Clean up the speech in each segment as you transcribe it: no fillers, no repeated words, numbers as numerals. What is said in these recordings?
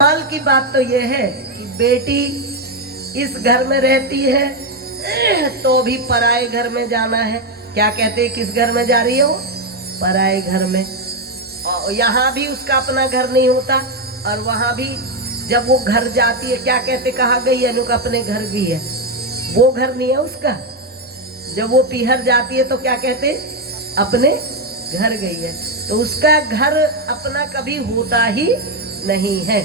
कमाल की बात तो यह है कि बेटी इस घर में रहती है तो भी पराए घर में जाना है। क्या कहते हैं, किस घर में जा रही है वो? पराए घर में। और यहाँ भी उसका अपना घर नहीं होता, और वहाँ भी जब वो घर जाती है क्या कहते, कहा गई है अनुक अपने घर गई है, वो घर नहीं है उसका। जब वो पीहर जाती है तो क्या कहते, अपने घर गई है। तो उसका घर अपना कभी होता ही नहीं है।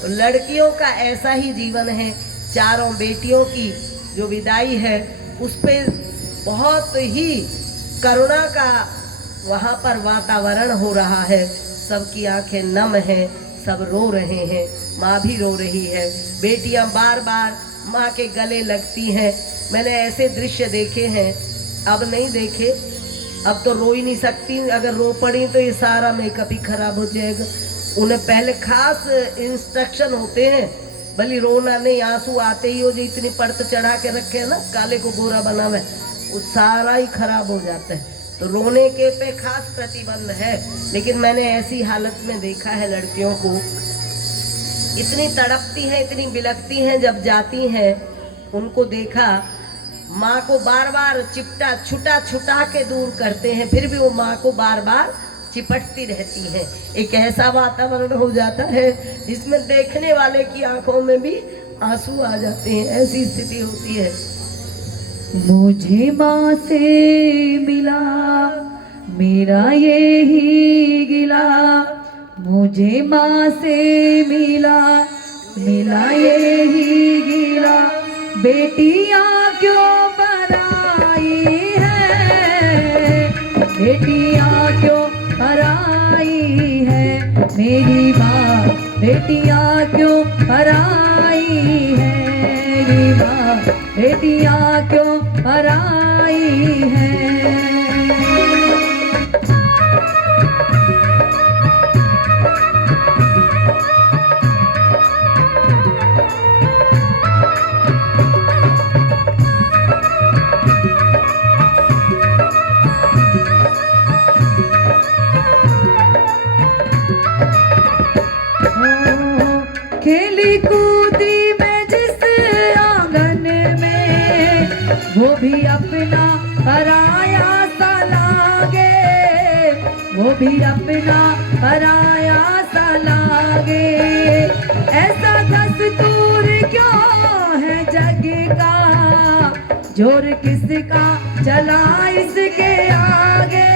तो लड़कियों का ऐसा ही जीवन है। चारों बेटियों की जो विदाई है उस पे बहुत ही करुणा का वहाँ पर वातावरण हो रहा है। सबकी आंखें नम हैं, सब रो रहे हैं, माँ भी रो रही है। बेटियाँ बार बार माँ के गले लगती हैं। मैंने ऐसे दृश्य देखे हैं, अब नहीं देखे, अब तो रो ही नहीं सकती। अगर रो पड़ी तो ये सारा मेकअप ही खराब हो जाएगा। उन्हें पहले खास इंस्ट्रक्शन होते हैं, भली रोना नहीं, आंसू आते ही हो जो इतनी परत चढ़ा के रखे है ना, काले को गोरा बनावे, वो सारा ही खराब हो जाता है। तो रोने के पे खास प्रतिबंध है। लेकिन मैंने ऐसी हालत में देखा है लड़कियों को, इतनी तड़पती हैं, इतनी बिलखती हैं। जब जाती हैं उनको देखा, माँ को बार बार छुटा के दूर करते हैं, फिर भी वो माँ को बार बार चिपटती रहती है। एक ऐसा वातावरण हो जाता है जिसमें देखने वाले की आंखों में भी आंसू आ जाते हैं। ऐसी स्थिति होती है। मुझे माँ से मिला मेरा ये ही गिला, मुझे माँ से मिला ये ही गिला, बेटियाँ क्यों पराई है, बेटियाँ क्यों पराई है, मेरी माँ बेटियाँ क्यों पराई है, मेरी माँ बेटियाँ क्यों पराई है। खेली कूदी में जिस आंगन में, वो भी अपना पराया सा लागे, वो भी अपना पराया सा लागे। ऐसा दस्तूर क्यों है जग का, जोर किसका चला इसके आगे,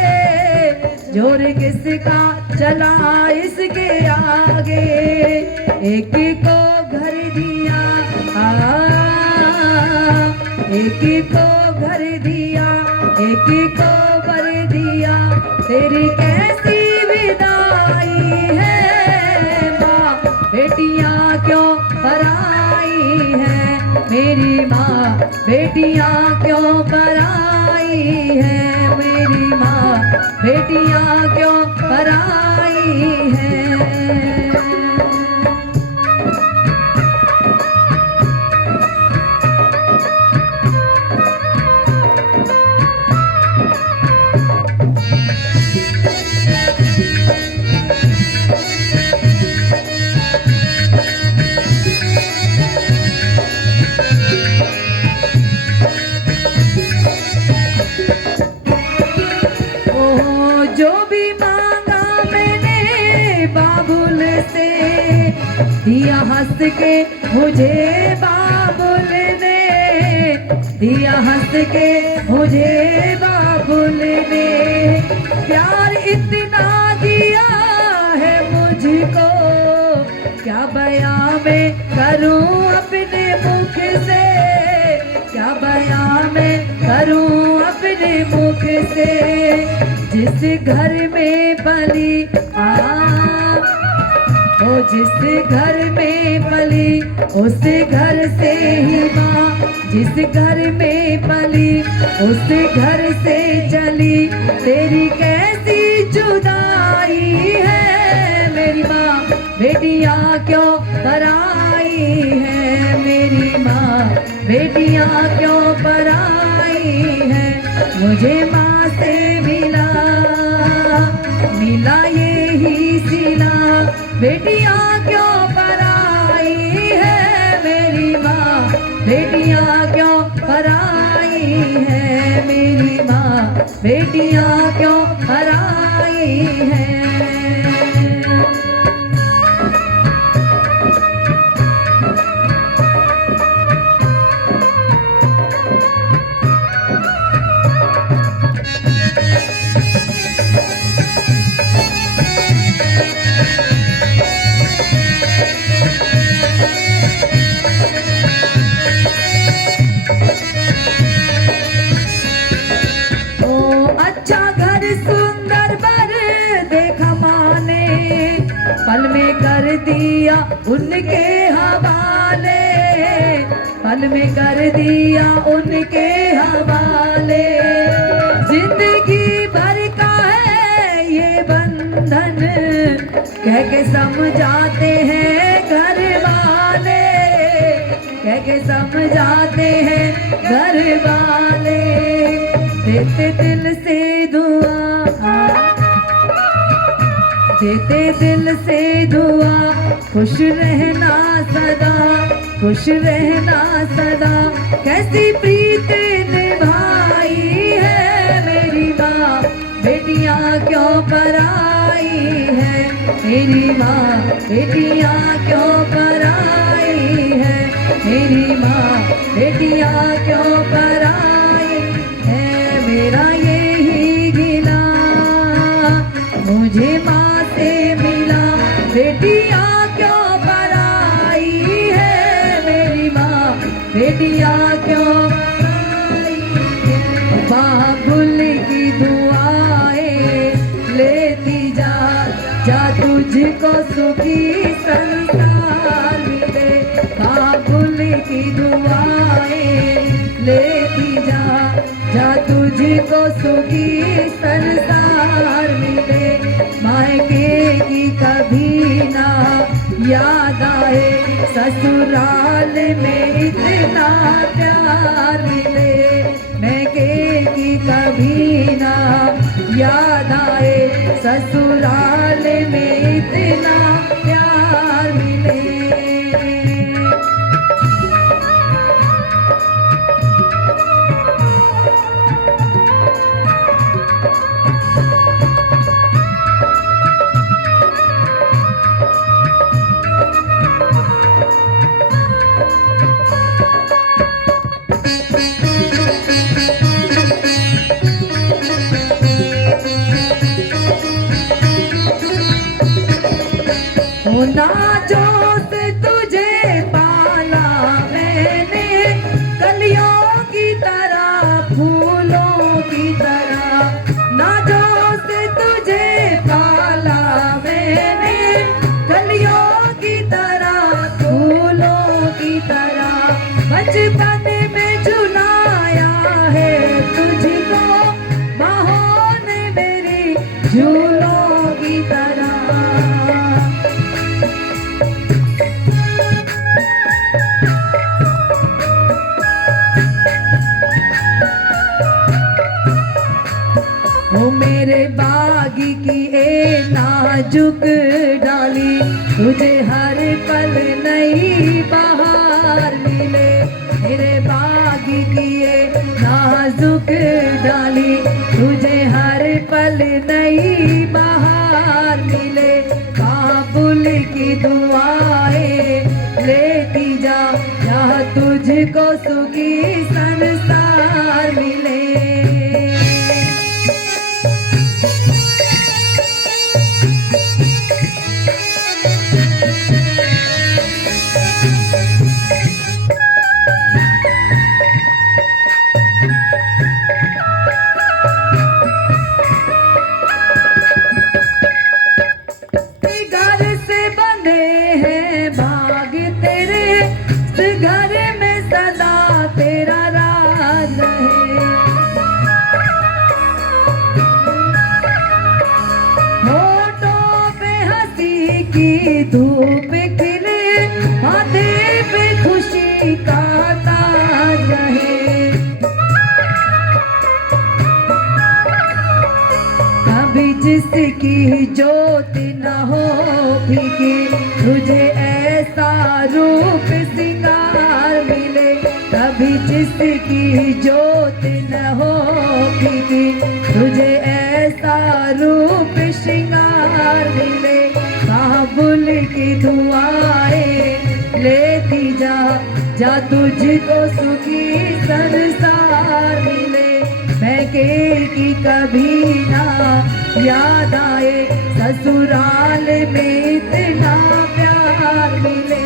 जोर किसका चला इसके आगे। एक को घर दिया, एक को घर दिया, एक को बर दिया, तेरी कैसी विदाई है, माँ बेटियाँ क्यों पराई है, मेरी माँ बेटियाँ क्यों पराई है, मेरी माँ बेटियाँ क्यों पराई है। जो भी मांगा मैंने बाबुल से, दिया हंस के मुझे बाबुल ने, दिया हंस के मुझे बाबुल ने। प्यार इतना दिया है मुझको, क्या बयां में करूं अपने मुख से, क्या बयां में करूं अपने मुख से। जिस घर में पली ओ जिस घर में पली उस घर से ही माँ, जिस घर में पली उस घर से चली, तेरी कैसी जुदाई है, मेरी माँ बेटियाँ क्यों पराई है, मेरी माँ बेटियाँ क्यों पराई है। मुझे माँ से मिला ये ही सिला, बेटियां क्यों परा बेटियां क्यों पराई है मेरी माँ, बेटियां क्यों पराई है। पल में कर दिया उनके हवाले, पल में कर दिया उनके हवाले। जिंदगी भर का है ये बंधन, कह के समझाते हैं घर वाले, कह के समझाते हैं घर वाले। देते दिल से दुआ, देते दिल से दुआ, खुश रहना सदा, खुश रहना सदा। कैसी प्रीत निभाई है मेरी माँ, बेटियां क्यों पराई है मेरी माँ, बेटियां क्यों पराई है मेरी माँ, बेटियां क्यों पराई है। मेरा यही गिला मुझे माँ से मिला, बेटियां क्यों पराई है मेरी माँ, बेटियां क्यों पराई है। बाबुल की दुआएं लेती जा, जा तुझको सुखी संसार मिले। बाबुल की दुआएं लेती जा, जा तुझको सुखी संसार मिले। मायके की कभी ना याद आए, ससुराल में इतना प्यार मिले। मायके की कभी ना याद आए, ससुराल में इतना प्यार मिले। ना जो से तुझे पाला मैंने, कलियों की तरह फूलों की तरह। ना जो से तुझे पाला मैंने, कलियों की तरह फूलों की तरह। बचपन में झुलाया है तुझको बाहों ने मेरी, झूलों की तरह। वो मेरे बागी की ए नाजुक डाली, तुझे हर पल नई बहार मिले। मेरे बागी की ए नाजुक डाली, तुझे हर पल नई बहार मिले। बाबुल की दुआएं लेती जा, जहाँ तुझको सुखी संसार मिले। घर में सदा तेरा राज है, होठों पे हंसी की धूप खिले, माथे पे खुशी का ताज है। कभी जिसकी ज्योति न हो फीकी, तुझे ऐसा रूप सिंगार मिले। जिसकी जोत न होती थी, तुझे ऐसा रूप श्रृंगार मिले। काबुल की दुआएं लेती जा, जा तुझको सुखी संसार मिले। महके की कभी ना याद आए, ससुराल में इतना प्यार मिले।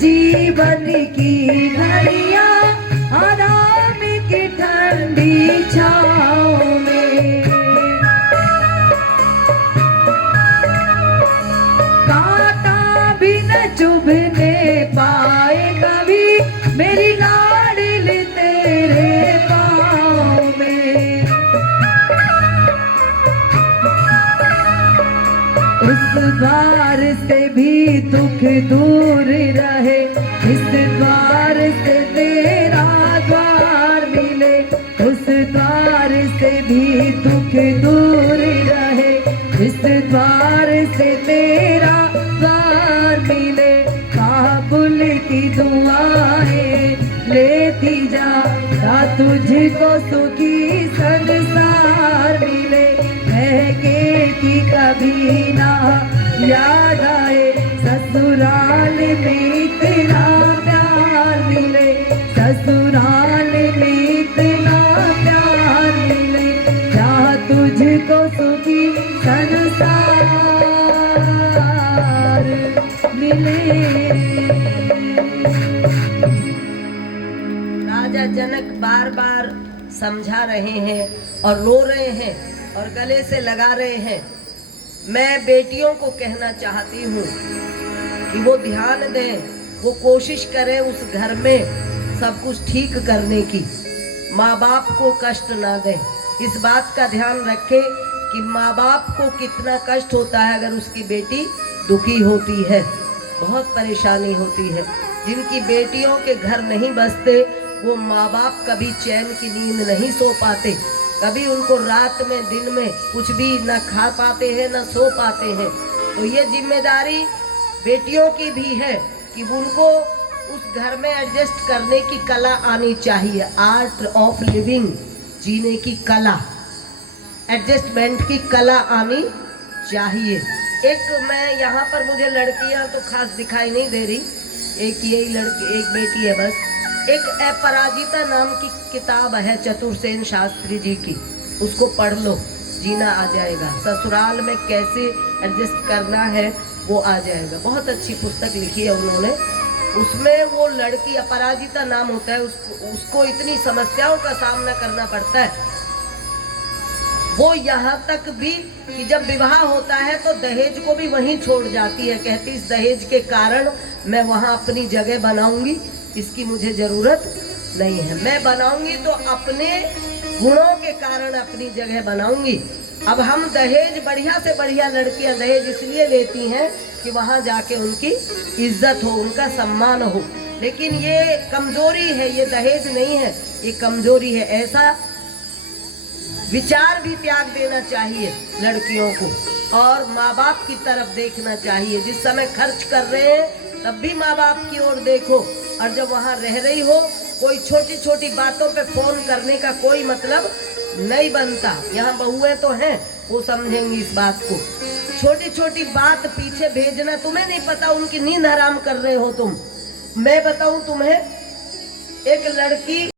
जीवन की घड़ियां आराम की ठंडी छाँव में, कांटा भी न चुभने पाए कभी मेरी लाडली तेरे पाँव में। उस द्वार से भी दुख दूर रहे, इस द्वार से तेरा द्वार मिले। उस द्वार से भी दुख दूर रहे, इस द्वार से तेरा द्वार मिले। काबुल की दुआएं लेती जा, तुझको सुखी संसार मिले। महके की कभी ना याद आए, ससुराल में इतना प्यार मिले। ससुराल में इतना प्यार मिले, जहाँ तुझको सुखी संसार मिले। राजा जनक बार बार समझा रहे हैं और रो रहे हैं और गले से लगा रहे हैं। मैं बेटियों को कहना चाहती हूँ कि वो ध्यान दें, वो कोशिश करें उस घर में सब कुछ ठीक करने की, माँ बाप को कष्ट ना दें। इस बात का ध्यान रखें कि माँ बाप को कितना कष्ट होता है अगर उसकी बेटी दुखी होती है, बहुत परेशानी होती है। जिनकी बेटियों के घर नहीं बसते वो माँ बाप कभी चैन की नींद नहीं सो पाते, कभी उनको रात में दिन में कुछ भी न खा पाते हैं न सो पाते हैं। तो ये जिम्मेदारी बेटियों की भी है कि उनको उस घर में एडजस्ट करने की कला आनी चाहिए। आर्ट ऑफ लिविंग, जीने की कला, एडजस्टमेंट की कला आनी चाहिए। एक मैं यहाँ पर मुझे लड़कियाँ तो खास दिखाई नहीं दे रही, एक यही लड़की, एक बेटी है बस। एक अपराजिता नाम की किताब है चतुर्सेन शास्त्री जी की, उसको पढ़ लो, जीना आ जाएगा। ससुराल में कैसे एडजस्ट करना है वो आ जाएगा। बहुत अच्छी पुस्तक लिखी है उन्होंने। उसमें वो लड़की, अपराजिता नाम होता है, उसको इतनी समस्याओं का सामना करना पड़ता है। वो यहाँ तक भी कि जब विवाह होता है तो दहेज को भी वहीं छोड़ जाती है। कहती इस दहेज के कारण मैं वहाँ अपनी जगह बनाऊंगी, इसकी मुझे जरूरत नहीं है। मैं बनाऊंगी तो अपने गुणों के कारण अपनी जगह बनाऊंगी। अब हम दहेज, बढ़िया से बढ़िया लड़कियां दहेज इसलिए लेती हैं कि वहां जाके उनकी इज्जत हो, उनका सम्मान हो। लेकिन ये कमजोरी है, ये दहेज नहीं है, ये कमजोरी है। ऐसा विचार भी त्याग देना चाहिए लड़कियों को और माँ बाप की तरफ देखना चाहिए। जिस समय खर्च कर रहे हैं तब भी माँ बाप की ओर देखो, और जब वहाँ रह रही हो कोई छोटी छोटी बातों पे फोन करने का कोई मतलब नहीं बनता। यहाँ बहुएं तो हैं, वो समझेंगी इस बात को। छोटी छोटी बात पीछे भेजना, तुम्हें नहीं पता उनकी नींद हराम कर रहे हो तुम। मैं बताऊं तुम्हें, एक लड़की